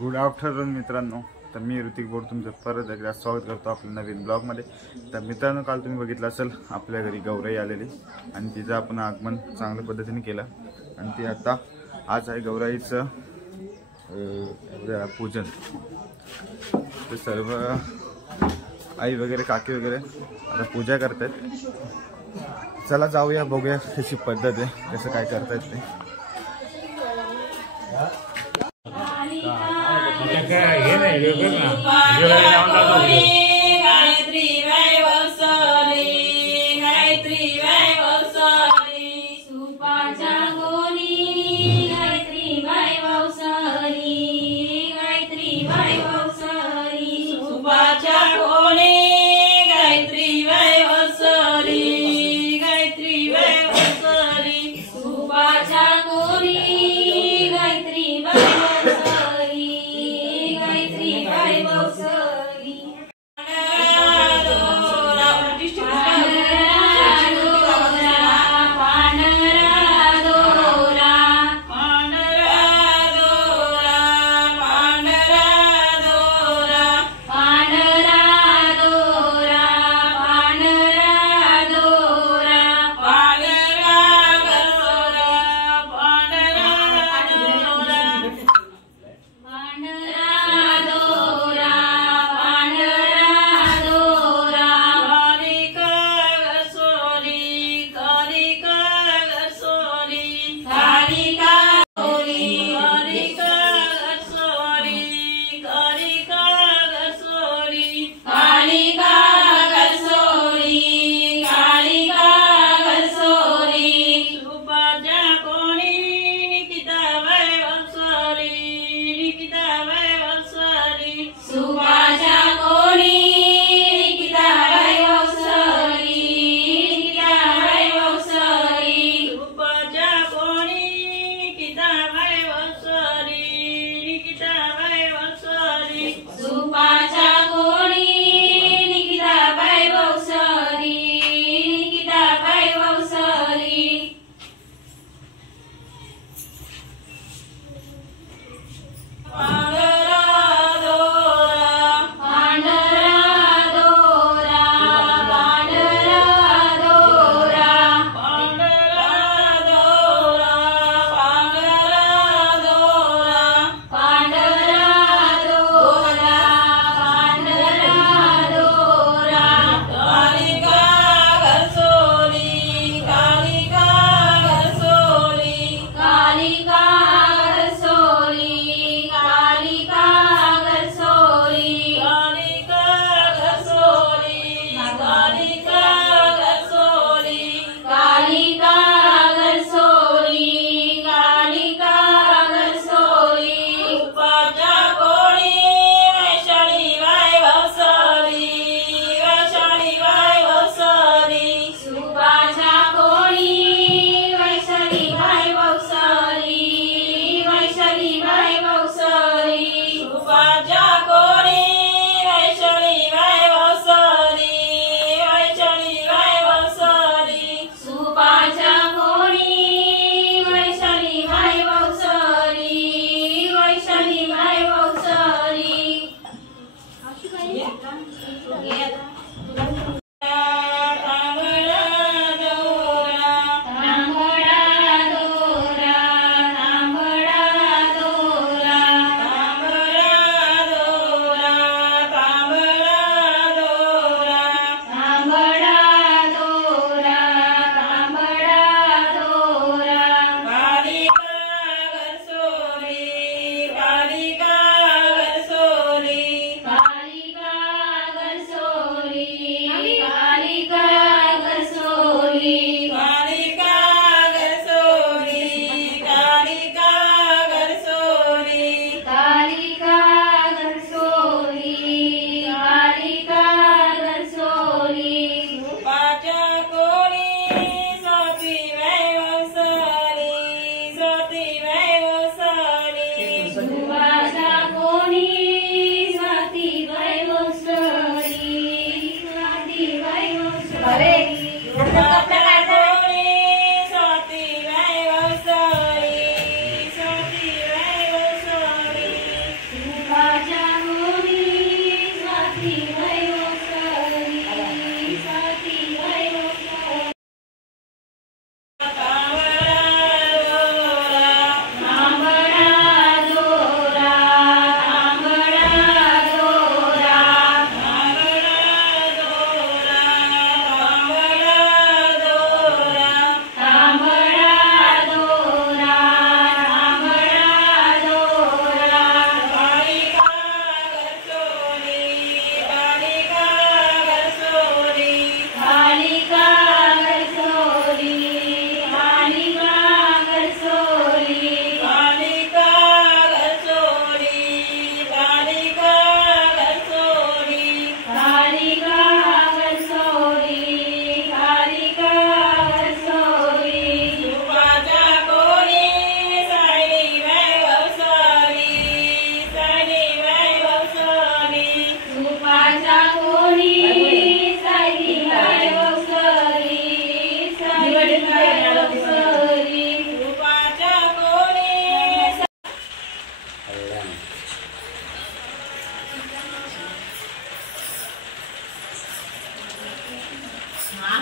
Good afternoon मित्रांनो. तर मी Hrithik bore तुमचं परत एकदा स्वागत करतो आपल्या नवीन ब्लॉगमध्ये. तर मित्रांनो, काल तुम्ही बघितलं असेल आपल्या घरी गौराई आलेली आणि तिचं आपण आगमन चांगल्या पद्धतीने केलं आणि ती आता आज आहे गौराईचं पूजन. ते सर्व आई वगैरे काकी वगैरे आता पूजा करतात. चला जाऊया, बघूया कशी पद्धत आहे, कसं काय करतायत ते.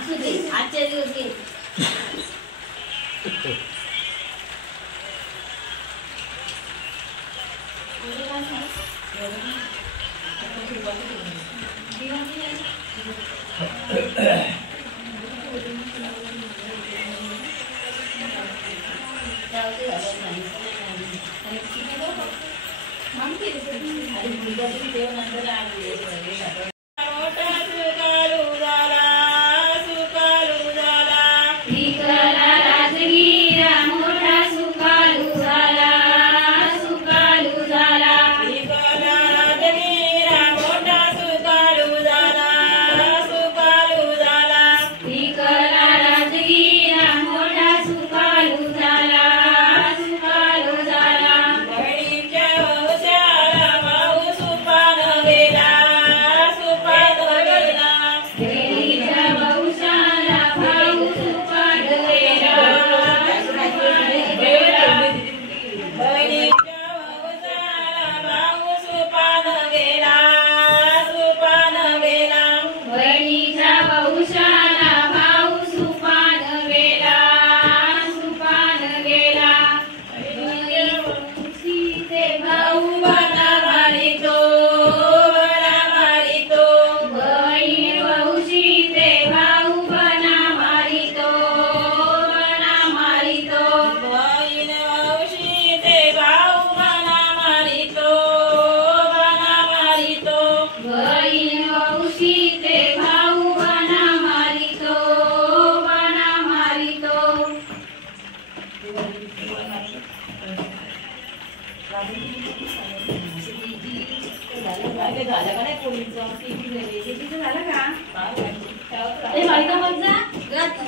आजच्या दिवस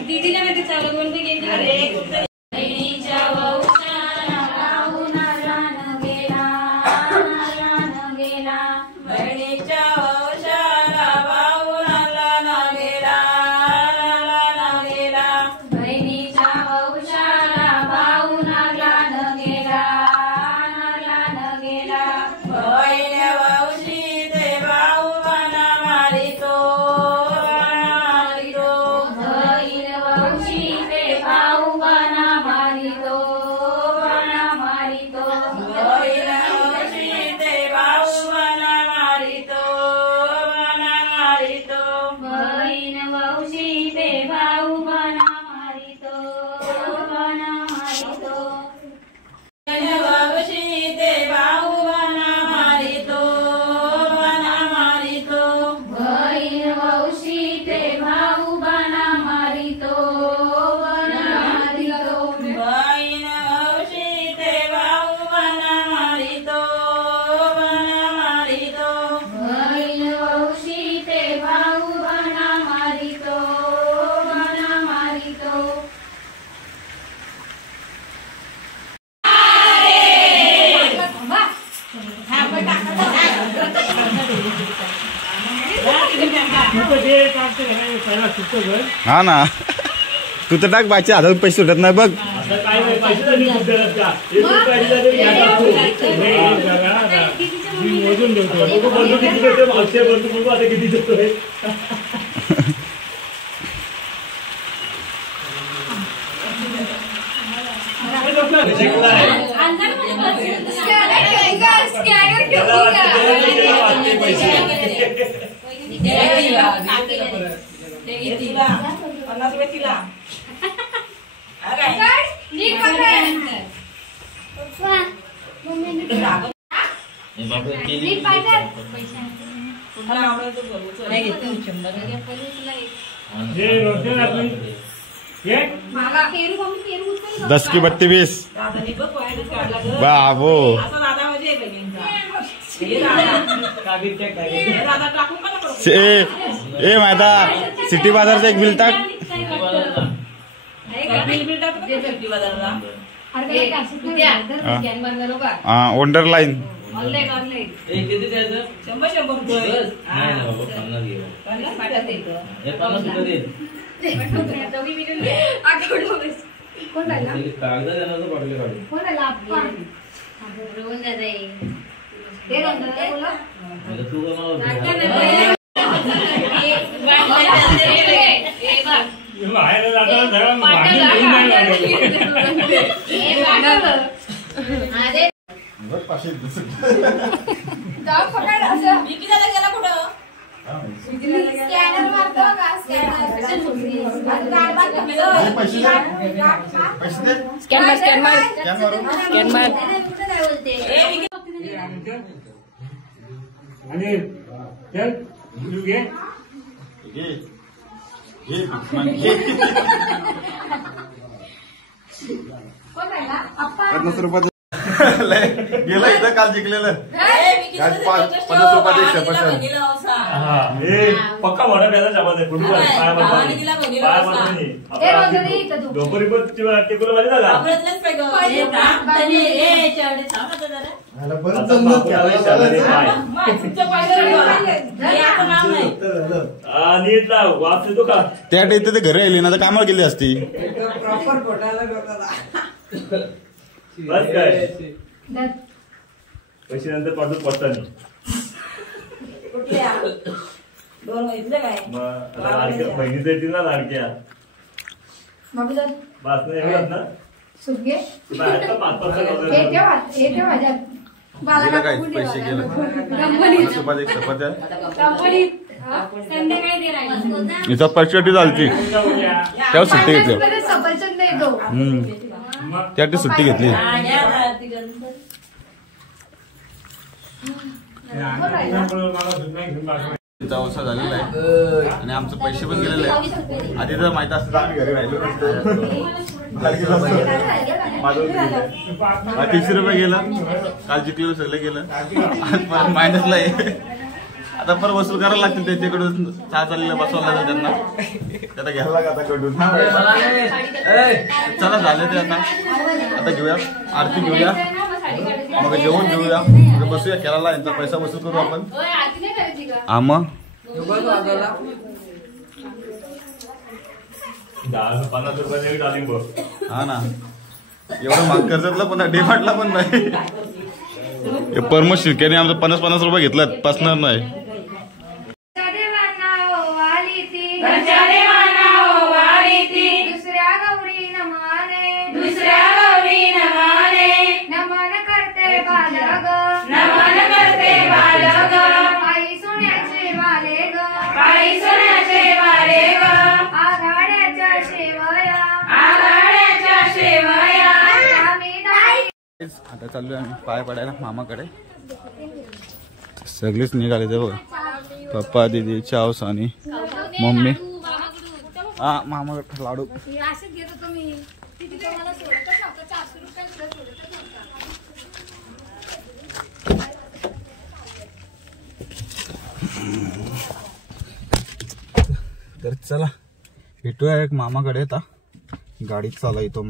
दीदीला नाही चावलं दोन पे गेले हा ना तू तर टाक बाचे हातात पैसे सुटत नाही बघ दस की 32 बाबो ए माता सिटी बाजारचं एक बिल टाक वंडरलाइन गेला कुठं स्कॅनर मारतो का गेला इथं काल जिंकलेलं 50 रुपयात पक्का मोठा प्यायला जमात आहे फुटबॉल त्या टाइम ते घरी आली ना तर कामाला गेली असती. बस काय पैसे नंतर पाठवून पत्ता नाही लाडक्या बहिणीच येतील ना लाडक्या बस नाही एवढंच ना पैसे गेले हिचा पर्सेंटेज झाली तेव्हा सुट्टी घेतली त्यासाठी सुट्टी घेतली. अवसा झालेला आहे आणि आमचे पैसे पण गेलेले आहे. आधी तर माहिती असतं तर आम्ही घरी राहिलो नसतो. 30 रुपये गेलं काल जिंकलेलं सगळं गेलं आज परत मायनसला आहे. आता परत वसूल करायला लागतील त्याच्याकडून चहा चाललेला बसवायला लागेल त्यांना त्याला घ्यायला लागेल आता कडून. चला झाले ते आता घेऊया आरती घेऊया मग जेवण घेऊया मग बसूया केराला यांचा पैसा वसूल करू आपण. हा मग 50 रुपये डालिंब हा ना एवढं माग कर्जतला पण डेमार्टला पण नाही. परमोश शिर्क्याने आमचं 50 रुपये घेतलात पासणार नाही. आता चाललोय आम्ही पाय पडायला मामाकडे. सगळेच निघाले ते बघा पप्पा दीदी चावस आणि मम्मी. हा मामाकडे लाडू तर चला भेटूया एक मामाकडे. आता गाडीत चाला येतो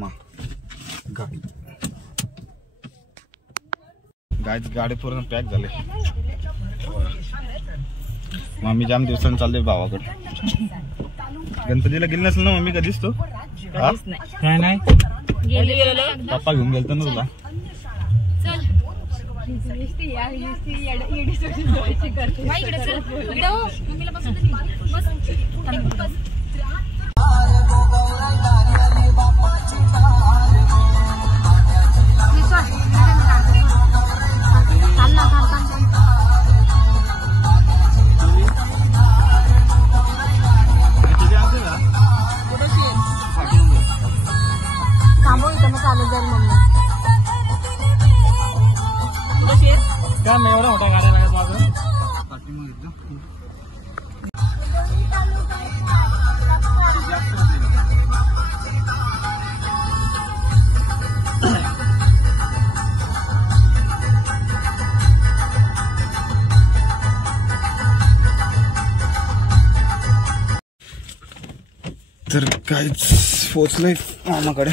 गाडी पूर्ण पॅक झाले. मम्मी जाम दिवसांनी चालले भावाकडे. गणपतीला गेली नसेल ना मम्मी कधीच तो काय नाही पप्पा घेऊन गेलतो ना तुला. एवढा मोठा गाड्या लागत माझं तर काहीच पोचलंय मामाकडे.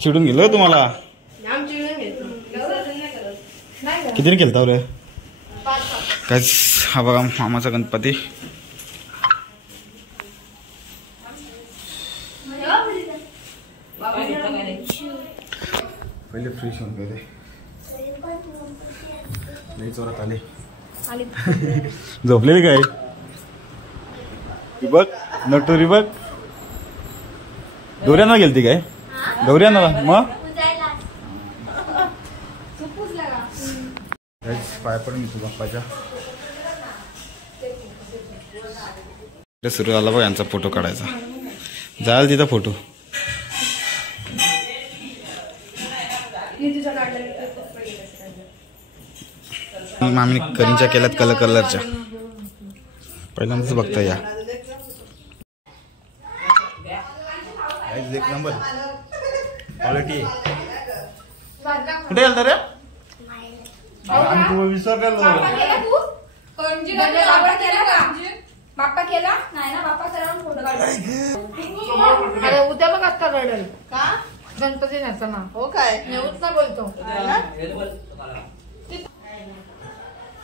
चिडून गेलो तुम्हाला किती केलता रे काय. हा बघा मामाचा गणपती पहिले फ्रेश होऊन गेले. लई चोरात आले. झोपलेली काय बघ नटोरी बघ. गौऱ्यांना गेलती काय? गौऱ्यांना मग पाय पडून तू बाप्पाच्या. सुरू झाला बघ यांचा फोटो काढायचा. जायला तिथं फोटो. मामी करींच्या केल्यात कलरच्या. पहिल्यांदाच बघता या. एक नंबर क्वालिटी. कुठे गेलता रे? बाप्पा केला नाही ना. बाप्पा केला फोटो काढला. उद्या मग आता रडेल का गणपती नसताना. हो काय नेऊच ना बोलतो.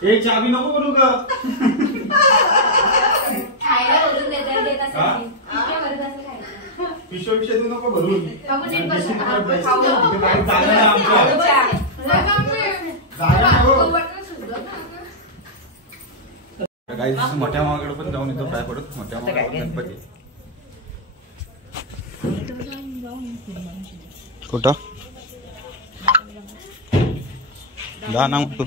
एक चाबी नको बोलू का? खायला बोलून देत असेल. पिशवी देऊ नको भरून. मोठ्या मामाकडे पण जाऊन येतो. काय पडत मोठ्या मामाकडे गणपती. कुठं जा ना तू.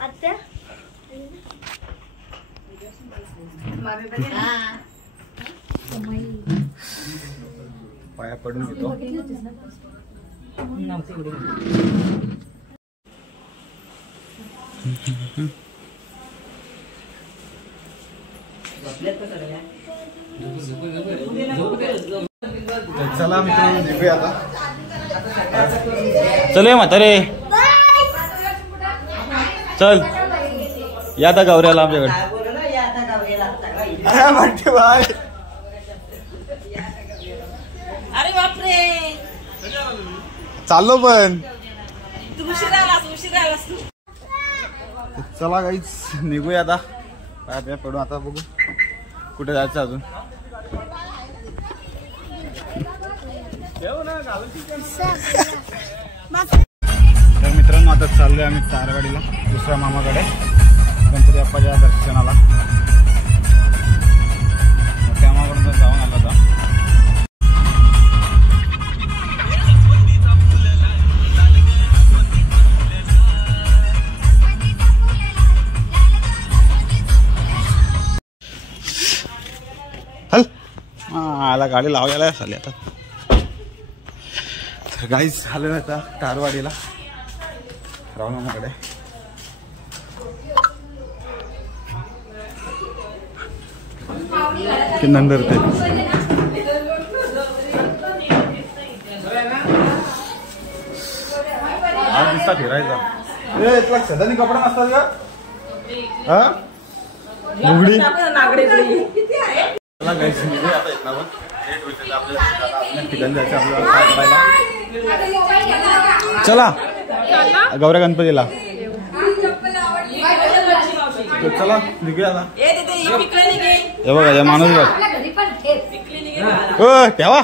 आत्या पाया पडून घेतो. चला मित्रांनो निघूया आता. चल म्हातारे चल. या आता गौऱ्याला आमच्याकडे. बाय. अरे बापरे चाललो पण. तू उशीर आलास. चला काहीच निघूया आता. पाया पडू आता. बघू कुठे जायचं अजून. तर मित्रांनो आता चाललोय आम्ही तारवाडीला दुसऱ्या मामाकडे गणपती बाप्पाच्या दर्शनाला. मोठ्या मामाकडून जाऊन आलो होता. हल आला गाडी लावायला झाली आता. तर गाईच झालं आता तारवाडीला रावणाकडे. की नंतर ते आज दिसता फिरायचा. इथला सदानी कपडा नसतात का? हा उघडी चला गौऱ्या गणपतीला. चला निघूया आता. हे बघा या माणूस बघ. ठेवा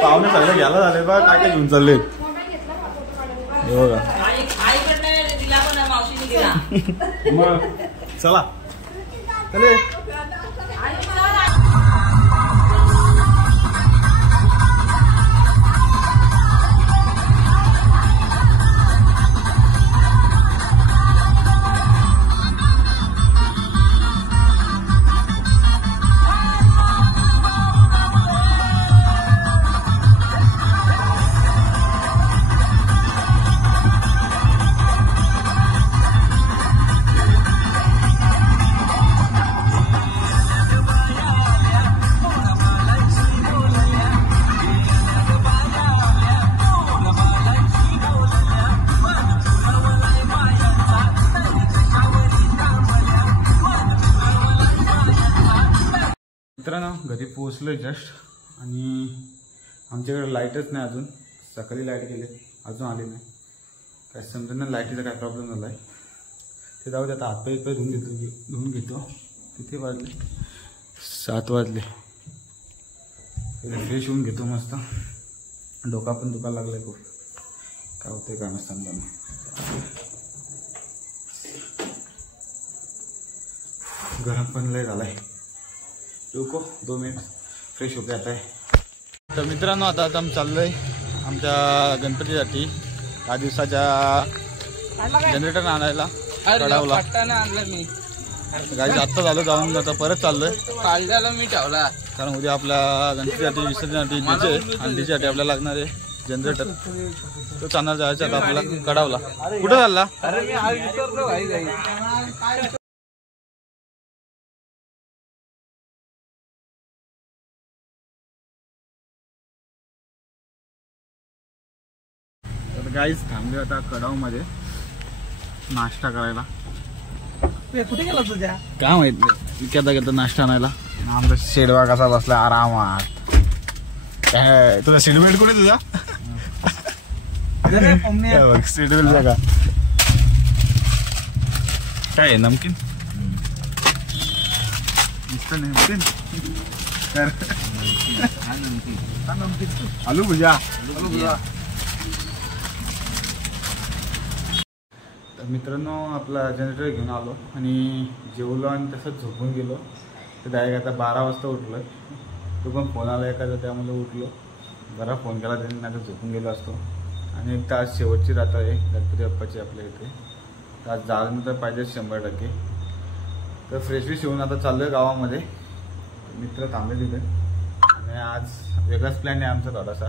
पाहुणे सगळे घ्यायला झाले बा. काय काय घेऊन चालले हे बघा. मग चला चले. मित्रांनो घरी पोहोचलोय जस्ट. आणि आमच्याकडे लाईटच नाही अजून. सकाळी लाईट गेले, अजून आली नाही. काय समजा ना लाईटीचा काय प्रॉब्लेम झाला आहे. ते जाऊ दे, आता हातपाय धुवून घेतो. किती वाजले? 7 वाजले. फ्रेश होऊन घेतो मस्त. डोका पण दुखायला लागलाय खूप. काय होतंय काय समजा ना. गरम पण लय झालाय. रुको 2 मिनिट, फ्रेश होते आता. तर मित्रांनो, आता आम्ही चाललोय आमच्या गणपतीसाठी 10 दिवसाच्या जनरेटर आणायला कडावला. गाडी आत्ता झालं जाऊन, आता परत चाललोय. काढल्याला मी ठेवला, कारण उद्या आपल्या गणपतीसाठी विसर्जनासाठी डीजे आणि डीजेसाठी आपल्याला लागणार आहे जनरेटर. तो चालणार जायचं आता आपल्याला कडावला. कुठं चालला? अरे मी आज विसरलो भाई. तर गाईज थांबले आता कडावमध्ये नाश्ता करायला. कुठे गेला तुझ्या? काय माहित नाही, घेता नाश्ता आणायला. आमचा शेडवा कसा बसला आरामात. काय तुझा सीटबेल्ट कुठे तुझा? सीटबेल्ट का काय नमकीन नमकीन आलू भुजा. तर मित्रांनो, आपला जनरेटर घेऊन आलो आणि जेवलो आणि तसंच झोपून गेलो. तर डायरेक्ट आता 12 वाजता उठलो. तो पण फोन आला एखादा, त्यामुळे उठलो. बरा फोन केला त्यांनी, नाही तर झोपून गेलो असतो. आणि एक तास शेवटची रात्र आहे गणपती बाप्पाची आपल्या इथे. तर आज जाणं तर पाहिजे 100%. तर फ्रेश येऊन आता चाललो आहे गावामध्ये. मित्र थांबले तिथे आणि आज वेगळाच प्लॅन आहे आमचा थोडासा.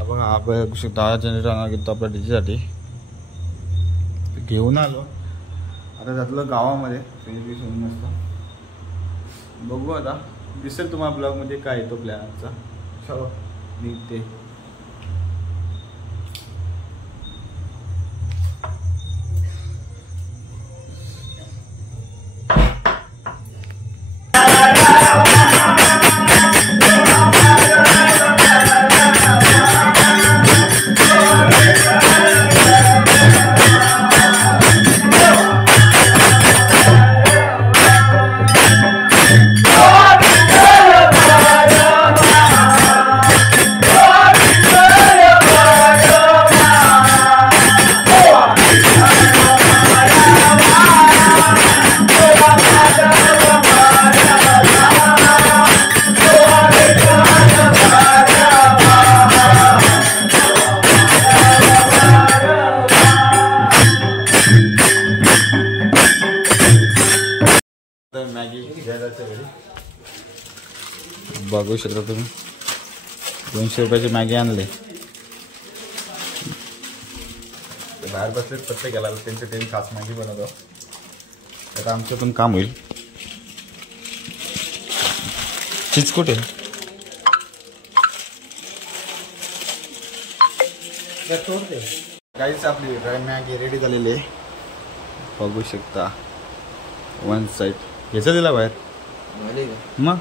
आपण हा बघू शकतो, 10 जनरेटर आणा घेतो आपल्या डीजेसाठी. घेऊन आलो आता जातलं गावामध्ये. फ्रेश होऊन मस्त बघू आता. दिसेल तुम्हाला ब्लॉगमध्ये काय येतो प्लॅन आमचा. चलो निघते. बघू शकता तुम्ही, 200 रुपयाची मॅगी आणले. बाहेर बसलेत पत्ते गेला, त्यांचं त्यांनी खास मॅगी बनवतो. आता आमचं पण काम होईल. चीज कुठे? काहीच आपली मॅगी रेडी झालेली आहे. बघू शकता 1 साइड. ह्याचा दिला बाहेर मग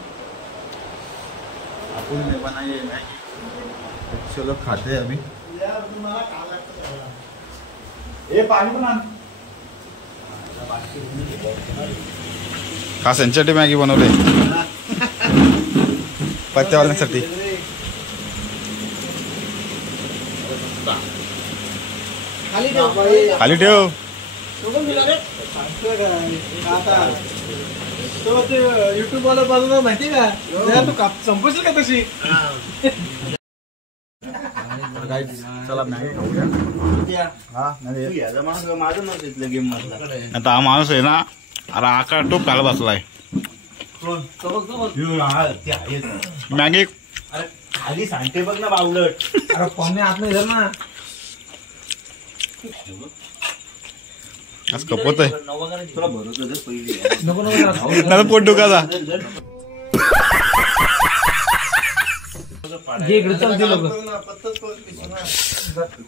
आपण बनाइए मॅगी. चलो खाते अभी. पाणी पण आण. खास यांच्यासाठी मॅगी बनवले, पत्त्यावाल्यांसाठी. खाली ठेव. युट्यूब वाला बनवणार माहिती का? तू संपवशील का तशी? चला मॅगी खाऊया. माझं नाव घेतलं गेम मधला. आता हा माणूस आहे ना, अरे आकार टोप घाला बसलाय. मॅगी खाली सांगते बघ ना बावलट. अरे पाहुणे आत नाही धर ना. आज कपत आहे. तुला भरोसा पहिली नको पोट दुखायचा.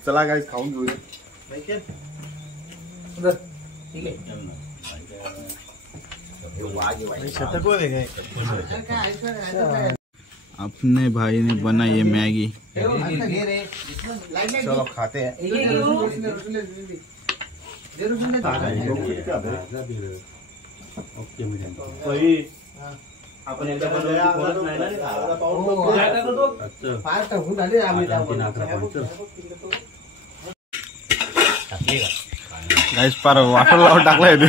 चला काय खाऊन घेऊया. अपने भाई ने बनाई है मैगी। चलो खाते हैं। आपण एकदा बनवलं नाही ना गाईस पार वाटर लावून टाकलाय ते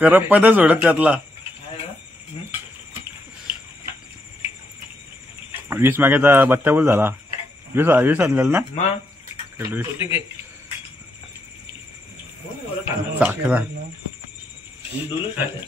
करप पदच सोडत त्यातला 20 माग्याचा बत्त्या बोल झाला 20 आणलेला ना साखरा दोनच खायचं